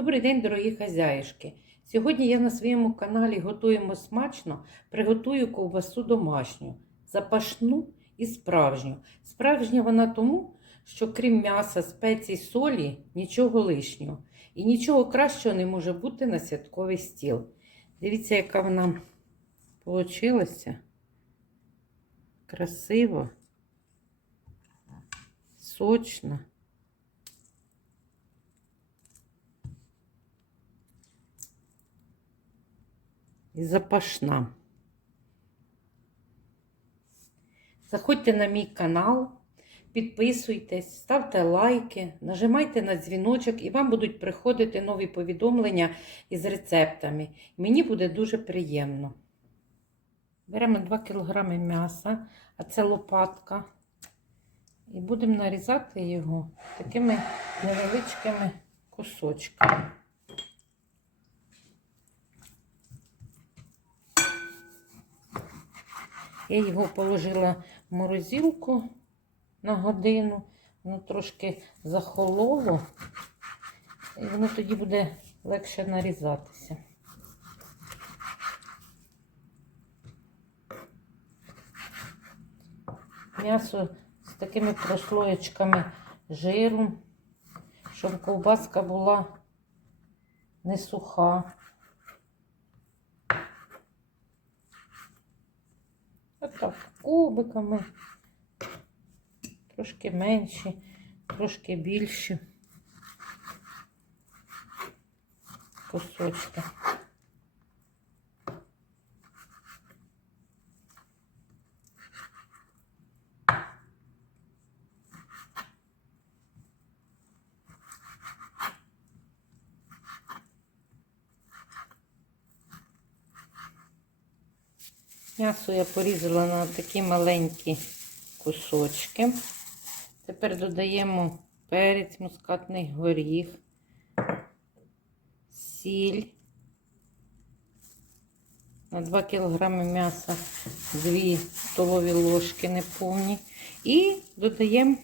Добрий день, дорогі хазяїшки! Сьогодні я на своєму каналі Готуємо смачно приготую ковбасу домашню, запашну і справжню. Справжня вона тому, що крім м'яса, спецій, солі, нічого лишнього. І нічого кращого не може бути на святковий стіл. Дивіться, яка вона получилася. Красиво, сочна. І запашна. Заходьте на мій канал, підписуйтесь, ставте лайки, нажимайте на дзвіночок і вам будуть приходити нові повідомлення із рецептами. Мені буде дуже приємно. Беремо 2 кг м'яса, а це лопатка. І будемо нарізати його такими невеличкими кусочками. Я його положила в морозилку на годину, воно трошки захололо, і воно тоді буде легше нарізатися. М'ясо з такими прослоєчками жиру, щоб ковбаска була не суха. Отак, кубиками, трошки менші, трошки більші кусочки. М'ясо я порізала на такі маленькі кусочки. Тепер додаємо перець, мускатний горіх, сіль. На 2 кг м'яса 2 столові ложки неповні. І додаємо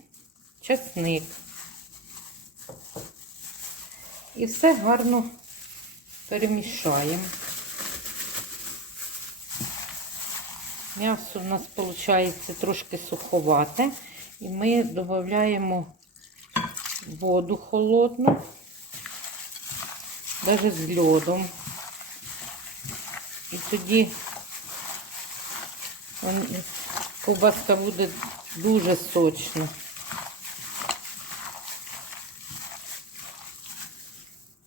часник. І все гарно перемішаємо. М'ясо у нас виходить трошки суховате. І ми додаємо воду холодну, навіть з льодом. І тоді ковбаска буде дуже сочна.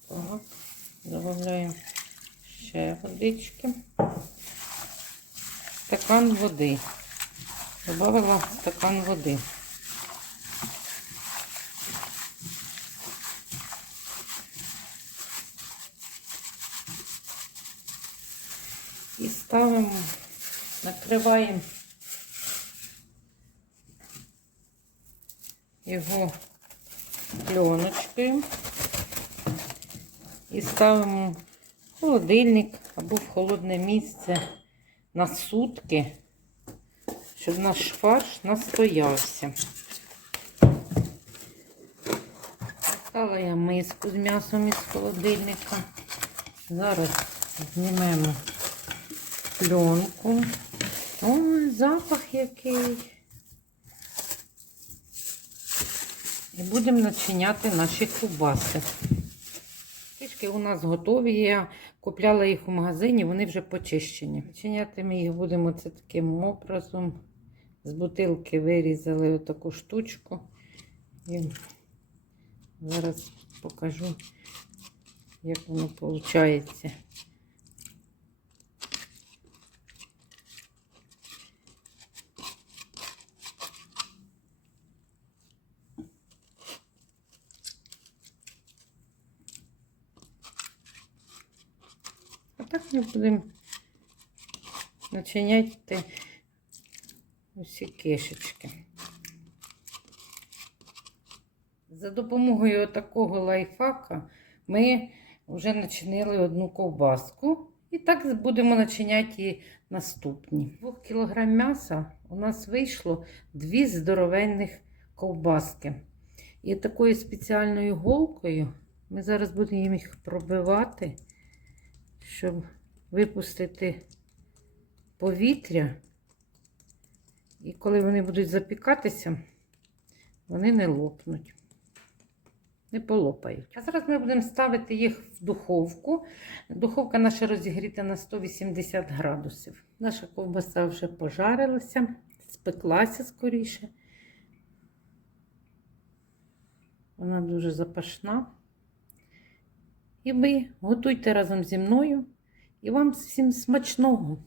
Так, додаємо ще водички стакан води. Добавила стакан води. І ставимо, накриваємо його пленочкою і ставимо в холодильник або в холодне місце на сутки, щоб наш фарш настоявся. Достала я миску з м'ясом із холодильника. Зараз знімемо пленку. Ой, запах який. І будемо начиняти наші кубаси. Трішки у нас готові. Я купляла їх у магазині, вони вже почищені. Чиняти ми їх будемо це таким образом. З бутилки вирізали отаку штучку. І зараз покажу, як воно виходить. Так ми будемо начиняти усі кишечки. За допомогою такого лайфака ми вже начинили одну ковбаску. І так будемо начиняти і наступні. 2 кг м'яса у нас вийшло дві здоровенних ковбаски. І такою спеціальною голкою Ми зараз будемо їх пробивати, щоб випустити повітря. І коли вони будуть запікатися, вони не лопнуть, не полопають. А зараз ми будемо ставити їх в духовку. Духовка наша розігріта на 180 градусів. Наша ковбаса вже пожарилася, спеклася скоріше. Вона дуже запашна. І ви готуйте разом зі мною. І вам всім смачного!